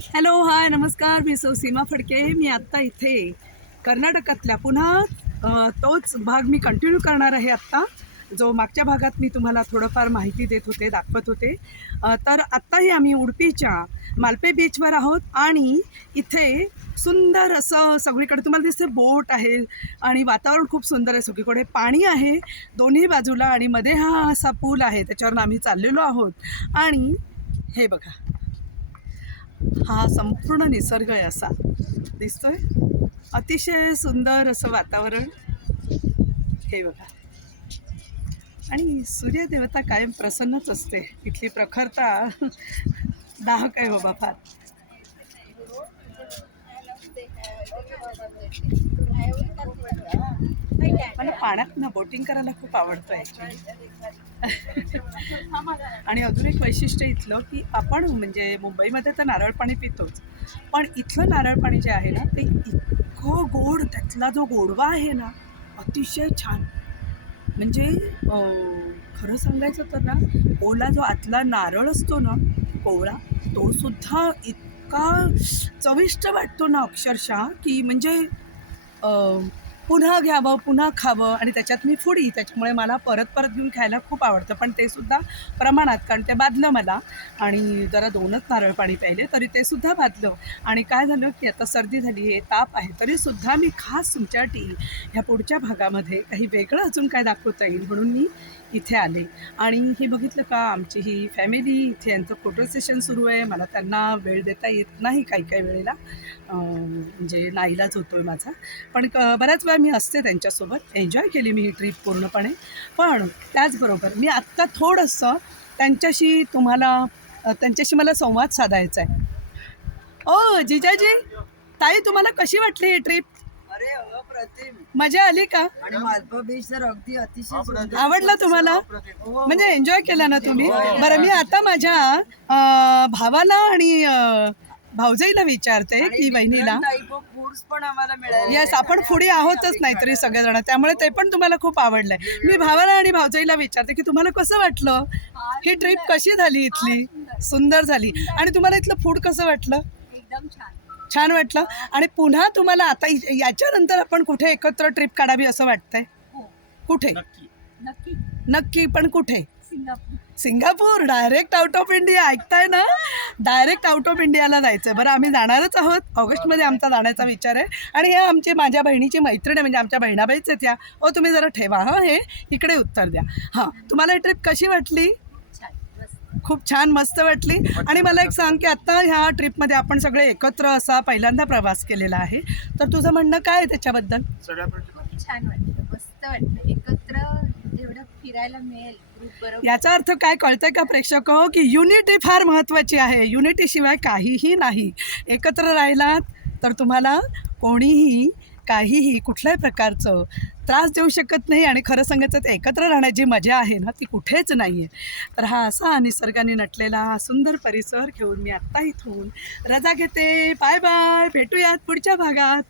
Hello hi नमस्कार. मी सौ सीमा फडके. मी आत्ता इथे कर्नाटकातल्या पुन्हा तोच भाग मी कंटिन्यू करणार आहे आत्ता जो मागच्या भागात मी तुम्हाला थोडंफार माहिती देत होते दाखवत होते. तर आत्ताही आम्ही उडपीच्या मालपे बीचवर आहोत आणि इथे सुंदर असं सगळीकडे तुम्हाला दिसते बोट आहे आणि वातावरण खूप सुंदर आहे सगळीकडे. पाणी आहे दोन्ही बाजूला आणि मध्ये हा असा पूल आहे त्याच्यावर आम्ही चाललेलो आहोत. आणि हे बघा हा संपूर्ण निसर्ग आहे असा. दिसतोय? अतिशय सुंदर असं वातावरण. हे बघा. आणि सूर्यदेवता कायम प्रसन्नच असते. इथली प्रखरता दाहक आहे हो बाबा. फार मला पाण्यात ना बोटिंग करायला खूप आवडतं ॲक्च्युली आणि अजून एक वैशिष्ट्य इथलं की आपण म्हणजे मुंबईमध्ये तर नारळ पाणी पितोच पण इथलं नारळ पाणी जे आहे ना ते इतकं गोड त्यातला जो गोडवा आहे ना अतिशय छान. म्हणजे खरं सांगायचं तर ना ओला जो आतला नारळ असतो ना कोवळा तो सुद्धा इतका चविष्ट वाटतो ना अक्षरशः की म्हणजे पुन्हा घ्यावं पुन्हा खावं आणि त्याच्यात मी फुडी त्याच्यामुळे मला परत परत घेऊन खायला खूप आवडतं. पण ते सुद्धा प्रमाणात कारण ते बादलं मला आणि जरा दोनच नारळ पाणी प्यायले तरी ते सुद्धा बादलं. आणि काय झालं की आता सर्दी झाली आहे ताप आहे तरीसुद्धा मी खास तुमच्यासाठी ह्या पुढच्या भागामध्ये काही वेगळं अजून काय दाखवता येईल म्हणून मी इथे आले. आणि हे बघितलं का आमची ही फॅमिली इथे यांचं फोटो सेशन सुरू आहे. मला त्यांना वेळ देता येत नाही काही काही वेळेला. म्हणजे नाईलाज होतो आहे माझा. पण क बऱ्याच वेळा मी असते त्यांच्यासोबत. एन्जॉय केली मी ही ट्रिप पूर्णपणे. पण त्याचबरोबर मी आत्ता थोडंसं त्यांच्याशी तुम्हाला त्यांच्याशी मला संवाद साधायचा आहे. ओ जिजाजी ताई तुम्हाला कशी वाटली ही ट्रिप अरे अप्रतिम. मजा आली का? आणि मालपा बीच तर अगदी अतिशय. आवडलं तुम्हाला? हो. म्हणजे एन्जॉय केला ना तुम्ही? बरं मी आता माझ्या भावाला आणि भाऊजाईला विचारते की बहिणीला पण आम्हाला मिळाले येस आपण पुढे आहोतच नाहीतरी सगळेजण. त्यामुळे ते पण तुम्हाला खूप आवडलंय. मी भावाला आणि भाऊजाईला विचारते की तुम्हाला कसं वाटलं? ही ट्रिप कशी झाली इथली? सुंदर. झाली. आणि तुम्हाला इथलं फूड कसं वाटलं? एकदम छान. छान वाटलं. आणि पुन्हा तुम्हाला आता याच्यानंतर आपण कुठे एकत्र ट्रिप काढावी असं वाटतंय? हो. कुठे? नक्की. नक्की पण कुठे? Singapore. Singapore direct out of India ऐकताय ना? डायरेक्ट आउट ऑफ इंडियाला जायचं बरं आम्ही जाणारच आहोत. ऑगस्टमध्ये आमचा जाण्याचा विचार आहे. आणि ह्या आमची माझ्या बहिणीची मैत्रीण आहे. म्हणजे आमच्या बहिणाबाईच आहेत या. हो तुम्ही जरा ठेवा हं हे. इकडे उत्तर द्या. हां तुम्हाला ही ट्रिप कशी वाटली? खूप छान मस्त वाटली. आणि मला एक सांग की आत्ता ह्या ट्रिपमध्ये आपण सगळे एकत्र असा पहिल्यांदा प्रवास केलेला आहे. तर तुझं म्हणणं काय आहे त्याच्याबद्दल? खूप छान वाटलं. मस्त वाटलं. एकत्र फिरायला मिळेल ग्रुप बरोबर. याचा अर्थ काय कळतंय का प्रेक्षक? हो की युनिटी फार महत्त्वाची आहे. युनिटीशिवाय काहीही नाही. एकत्र राहिलात तर तुम्हाला कोणीही काहीही कुठल्याही प्रकारचं त्रास देऊ शकत नाही आणि खरं सांगायचं तर एकत्र राहण्याची मजा आहे ना ती कुठेच नाही आहे तर हा असा निसर्गाने नटलेला हा सुंदर परिसर घेऊन मी आत्ता इथून रजा घेते. बाय बाय भेटूयात पुढच्या भागात.